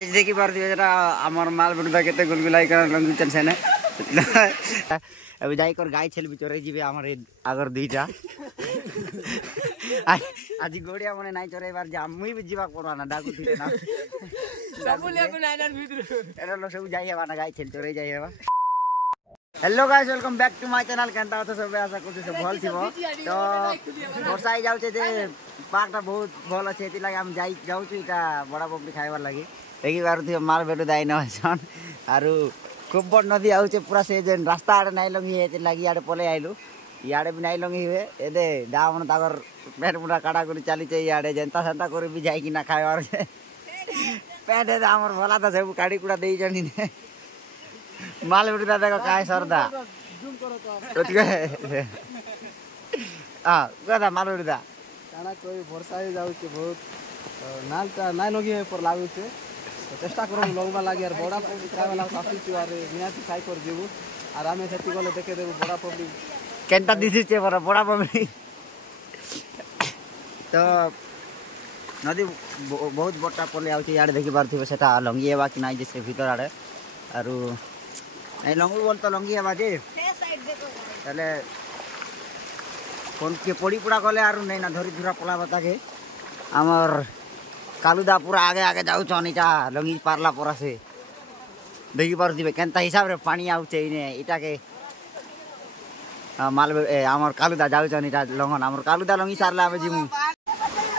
देखी पारे आमर माल बुढ़ा के गुलगुलाई लंगुचन से अभी जाकर गाय छेल भी चोरे जी आम आगर दुईटा आज गोड़िया मैंने नाई चोराइबार जा मुई भी जीवा पड़ा ना डाकू थी ना सब जाइए गाय छेल चोरे जाइए। Hello guys welcome back to my channel केनता तो सब आशा करछु सब भल थिबो तो वर्षा आई जाउछे जे पार्कटा बहुत भल अछि एति लागि हम जाउछु इटा बड़ा पपड़ी खाइबार लागि देखि पारुथिबो माल बेटु दाइ न छन आरु खूब बड़ नदी आउछे पूरा से जे रास्ता आडे नाइ लंगी एति लागि आडे पले आइलु याडे भी नाइ लंगी हुए एदे दामन तागर पेट मुडा काडा करी चाली छै याडे जनता संता करे भी जाई कि ना खाइबार पेट दे हमर भला त सब काडी कुडा देई जनी ने माल बेटु दादा को काय सरदा कदा माल बेटु दा काना कोई वर्षा ही जाउ के बहुत नालटा नाइ लगी है पर लागु छे चेष्टा करू लगवा लागि यार बड़ा पब्लिक खाय वाला साफी छु यार नियाती खाई कर देबू और आमे सेती गले देखे देबू बड़ा पब्लिक केनता दिसि छे बड़ा पब्लिक तो नदी बहुत बड़टा पले आउ छे यार देखि पारथिबे सेटा लंगी हेबा कि नाइ जे से भीतर आडे आरु नहीं लंगू बोल तो लंगी है बाजे तले कोन के पड़ी पुड़ा गले आरु नहीं ना धरी धुरा पला बता के हमर कालुदा पूरा आगे आगे जाउ छन इटा लंगी पारला परा से देखि पार दिबे केनता हिसाब रे पानी आउ छै ने इटा के माल हमर कालुदा जाउ छन इटा लंगन हमर कालुदा लंगी सारला आबे जिमु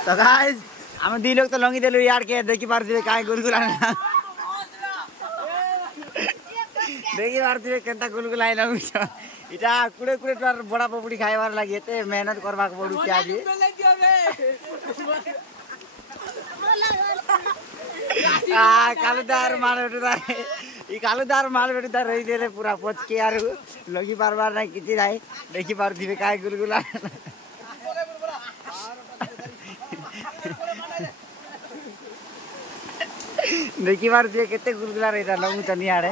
तो गाइस हम दी लोग तो लंगी देलु यार के देखि पार दिबे काय गुलगुला देखी पारे केनता गुलगुलाई लगुच इटा कुड़े कुड़े तार बड़ा पपड़ी खाइबार लागि एते मेहनत करबाक पड़ुछ आज कालुदार माल बेटुदा ई कालुदार माल बेटुदा रही देले पूरा पच के यार लगी बार नाही किछि नाही देखि पारथिबे काय गुलगुला देखि पारथिबे केते गुलगुला रहिता लगु तनी आडे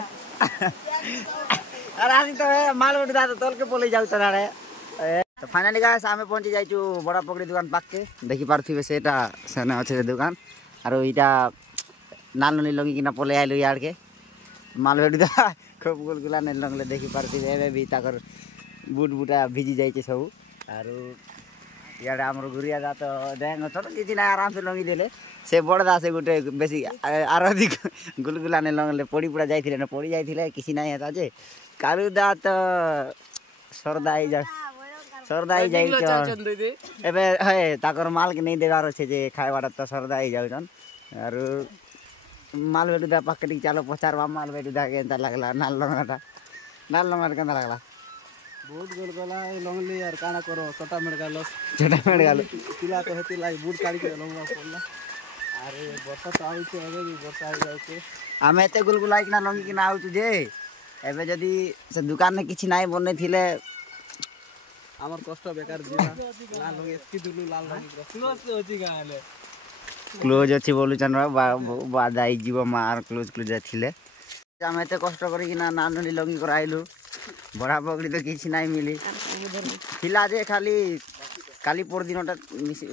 अरे आज तो माल बेटु दादा तोल के पले जाउ तनाडे तो फाइनली गाइस आमे पहुंची जाइछु बड़ा पकड़ी दुकान पाक के देखि पारथिबे सेटा सेना अछि दुकान आरो इटा नालनी लगी किना पले आइलु यार के माल बेटु दा खूब गुलगुला ने लंगले देखि पारथिबे एबे भी ताकर बूट बूटा भिजी जाइछे सब आरो यार हमर गुरिया दा तो देंग छोट किछि ना आराम से लंगी देले से बड़दा से गुटे बेसी आर अधिक गुलगुला ने लंगले पड़ी पुड़ा जाइथिले न पड़ी जाइथिले किछि नाही हेता जे कालुदा तो सरदाई जाई एबे हे ताकर माल के नहीं देबार छे जे खाइबाटा तो सरदाई जाउछन आरो माल बेटु दा पकड़ी चालो पचारवा माल बेटु दा केनता लागला नाल लंगटा केनता लागला बहुत गुलगुला लंगली यार काना करो छोटा मेड गालो पिला तो हेती लाई बूट काडी के लंगवा पड़ला अरे वर्षा तो आउ छे एबे भी वर्षा आ जाय छे आमे एते गुलगुलाई किना लंगी किना आउ छु जे एबे जदी से दुकान में किछि नाही बने थिले हमर कष्ट बेकार जीवा लाल लंगी एतकी दुलु लाल लंगी क्लोज होची गाले क्लोज अछि बोलु चन बादाई जीव मार क्लोज थिले आमे एते कष्ट करी किना नानली लंगी कर आइलु बड़ा पकड़ी तो किछि नाही मिली थिला जे खाली काली पर दिनटा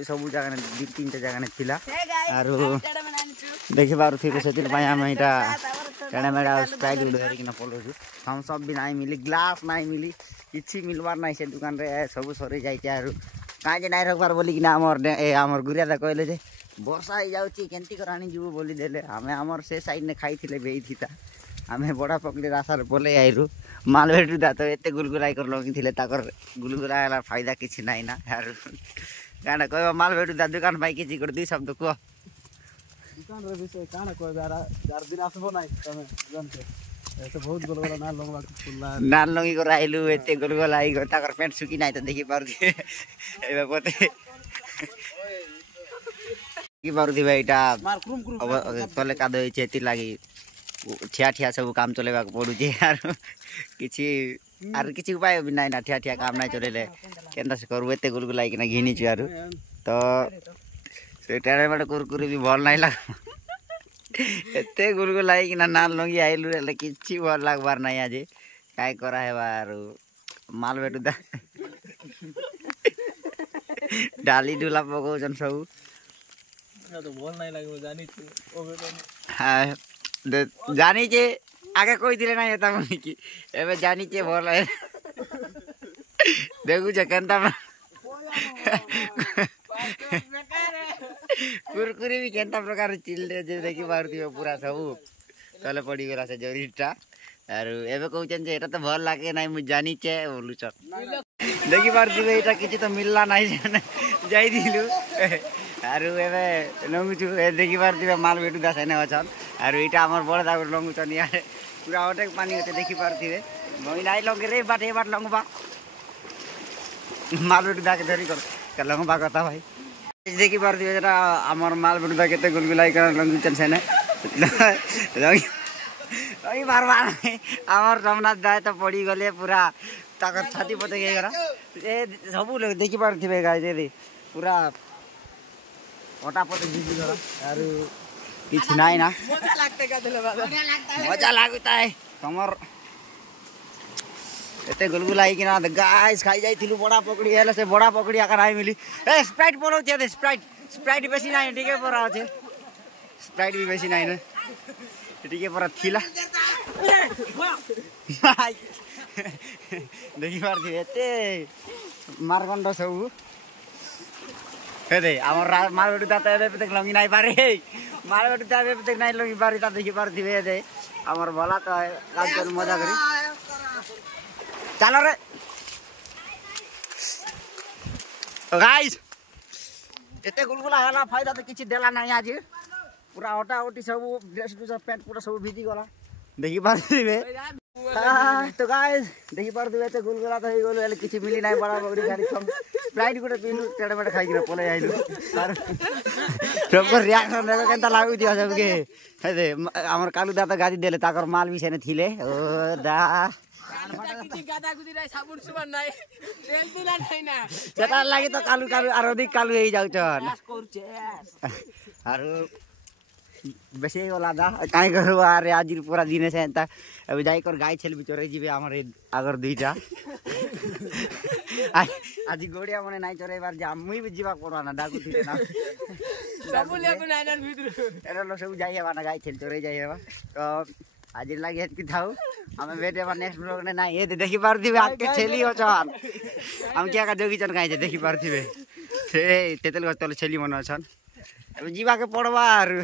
सब जगह ने दि तीनटा जगह ने थिला आरो देखि बार फिर से दिन पाया हम इटा टेड़ा मेड़ा स्प्राइट उधर कि ना पलो हम सब भी नाही मिली ग्लास नाही मिली किछि मिलबार नाही से दुकान रे सब सरे जाइते आरो काहे जे नाही रखबार बोली कि ना हमर गुरिया दा कहले जे वर्षा आई जाउची केंती करानी जीव बोली देले हमें हमर से साइड ने खाई थिले बेई थिता हमें बड़ा पकड़ी रास्ता बोले आइलु माल बेटु दा तो एते गुलगुलाई कर लगी थिले ताकर गुलगुला वाला फायदा किछि नाही ना यार गाना कहबा माल बेटु दा दुकान भाई किछि कर दी शब्द को दुकान रे विषय काना कहबा यार दिन आसबो नाही तमे जानते ऐसे बहुत गुलगुला ना लंगवा फुल्ला नाल लंगी कर आइलु एते गुलगुला आई गो ताकर पेंट सुकी नाही त देखि पारथि एबे पते की पारथि भाई इटा मार क्रुम तले कादो एति लागि ठिया सब काम चलेबा पड़ू जे यार किछि उपाय भी नाही ना ठिया काम नाही चलेले केनता से करू एते गुलगुलाई कि ना घिनी छु यार तो से टेड़े बड़े कुरकुरी भी भल नाही लाग एते गुलगुलाई कि ना नाल लंगी आइलु रे किछि भल लागबार नाही आज काय करा हेबा यार माल बेटु दा डाली डुला पको जन सब तो भल नाही लागो जानी छु ओबे ଜାଣିଛେ ଆଗେ କହିଥିଲେ ନାଇଁ ଏତା କି ଏବେ ଜାଣିଛେ ଭଲ ଦେଖୁଛ କେନ୍ତା କୁରକୁରି ବି କେନ୍ତା ପ୍ରକାର ଚିଲ୍ଡେ ଯେ ଦେଖିପାରୁଥିବ ପୁରା ସବୁ ତଲେ ପଡ଼ିଗଲା ସେ ଜରିଟା ଆରୁ ଏବେ କହୁଛନ୍ତି ଯେ ଏଇଟା ତ ଭଲ ଲାଗେ ନାଇଁ ମୁଁ ଜାଣିଛେ ବୋଲୁଛନ୍ ଦେଖିପାରୁଥିବେ ଏଇଟା କିଛି ତ ମିଳିଲା ନାହିଁ ଯାଇଥିଲୁ ଆରୁ ଏବେ ଲଙ୍ଗୁଛୁ ଦେଖିପାରୁଥିବେ ମାଲ ବେଟୁଦା ସେନେ ଅଛନ୍ ଆରୁ ଏଇଟା ଆମର ବଡ଼ ଦାଗୁର ଲଙ୍ଗୁଛନ୍ ଇଆଡ଼େ ପୁରା ଅଟେକ ପାନି ଅଛେ ଦେଖିପାରୁଥିବେ মই ନାଇଁ ଲଙ୍ଗେ ରେ ବାଟ ଏ ବାଟ ଲଙ୍ଗବା ମାଲ ବେଟୁଦାକେ ଧରି କର ଲଙ୍ଗବା କଥା ଭାଇ ଦେଖିପାରୁଥିବେ ସେଟା ଆମର ମାଲ ବେଟୁଦା କେତେ ଗୁଲଗୁଲାଇ ଲଙ୍ଗୁଛନ୍ ସେନେ ଲଙ୍ଗି ପାରବା ନାହିଁ ଆମର ରମନାଥ ଦାୟ ତ ପଡ଼ିଗଲେ ପୁରା ତାଙ୍କର ଛାତି ପତେଇ ହେଇଗଲା ଏ ସବୁ ଲୋକ ଦେଖିପାରୁଥିବେ ଗାଈ ଯଦି ପୁରା ଅଟା ପଟେ ଭିଜିଗଲା ଆରୁ କିଛି ନାହିଁ ନା ମଜା ଲାଗୁଥାଏ ତମର ଏତେ ଗୁଲଗୁଲା ହେଇକିନା ଗାଈ ଖାଇ ଯାଇଥିଲୁ ବଡ଼ା ପକଡ଼ି ହେଲେ ସେ ବଡ଼ା ପକଡ଼ି ଆକା ନାହିଁ ମିଲି ଏ ସ୍ପ୍ରାଇଟ୍ ପଳଉଛି ସ୍ପ୍ରାଇଟ୍ ବେଶୀ ନାହିଁ ଟିକେ ପରା ଅଛେ ସ୍ପ୍ରାଇଟ୍ ବି ବେଶୀ ନାହିଁ ନା ଟିକେ ପରା ଥିଲା ଦେଖିପାରୁଥିବେ ଏତେ ମାରଗଣ୍ଡ ସବୁ ଦେ আমার মাল বেটু দাঁত এবে লঙ্গি নাই পারে মাল বেটু দাঁত এবে নাই লঙ্গি পারি তা দেখিপারুথিবে দে আমার বলা তো কাজ মজা করি চাল রে গাইস এতে গুলগুলা হেলা ফায়দা তো কিছু দেলা নাই আজ পুরা অটা ওটি সব ড্রেস প্যান্ট পুরা সব ভিজি গলা দেখিপারুথিবে তো গাইস দেখিপারুথিবে এতে গুলগুলা তো হয়ে গেল হেলে কিছু মিলি নাই বড়া বড়ি খালি স্প্রাইট গুଟେ ପିଇଲୁ ତେଡ଼େ ବେଡ଼େ ଖାଇକିନା ପଳେଇ ଆଇଲୁ ସବକର ରିଆକ୍ସନ୍ ଦେଖ କେନ୍ତା ଲାଗୁଥିବ ସବକେ ହେ ଆମର କାଲୁ ଦା ତ ଗାଦି ଦେଲେ ତାଙ୍କର ମାଲ ବି ସେନେ ଥିଲେ ଓ ଦା ସେଟାର ଲାଗି ତ କାଲୁ ଆର ଅଧିକ କାଲୁ ହେଇଯାଉଛନ୍ ଆରୁ ବେଶୀ ହେଇଗଲା ଦା କାଇଁ କରବା ଆରେ ଆଜି ପୁରା ଦିନେ ସେ ଏନ୍ତା ଏବେ ଯାଇକର ଗାଈ ଛେଲି ବି ଚରେଇ ଯିବେ ଆମର আগর দুইটা আজি গড়িয়া মানে নাই চরাইবার যে আমি ବି ଯିବାକୁ ପଡ଼ବା ନା ଡାକୁଥିଲେ ନା ସବୁ ଲେକୁ ନାଇନାର ଭିତରୁ ଏରା ଲୋକ ସବୁ ଯାଇ ହେବା ନା ଗାଈ ଛେଲି ଚରେଇ ଯାଇ ହେବା ତ ଆଜି ଲାଗି ଏତିକି ଥାଉ ଆମେ ଭେଟ ହେବା ନେକ୍ସଟ ବ୍ଲଗରେ ନାଇଁ ଏ ଦେଖିପାରୁଥିବେ ଆଗକେ ଛେଲି ଅଛନ୍ ଆମେ କିଏ ଏକା ଜଗିଛନ୍ କାଇଁ ଯେ ଦେଖିପାରୁଥିବେ ସେ ତେତେଲ ଗଛ ତଲେ ଛେଲି ମନେ ଅଛନ୍ ଏବେ ଯିବାକେ ପଡ଼ବା ଆରୁ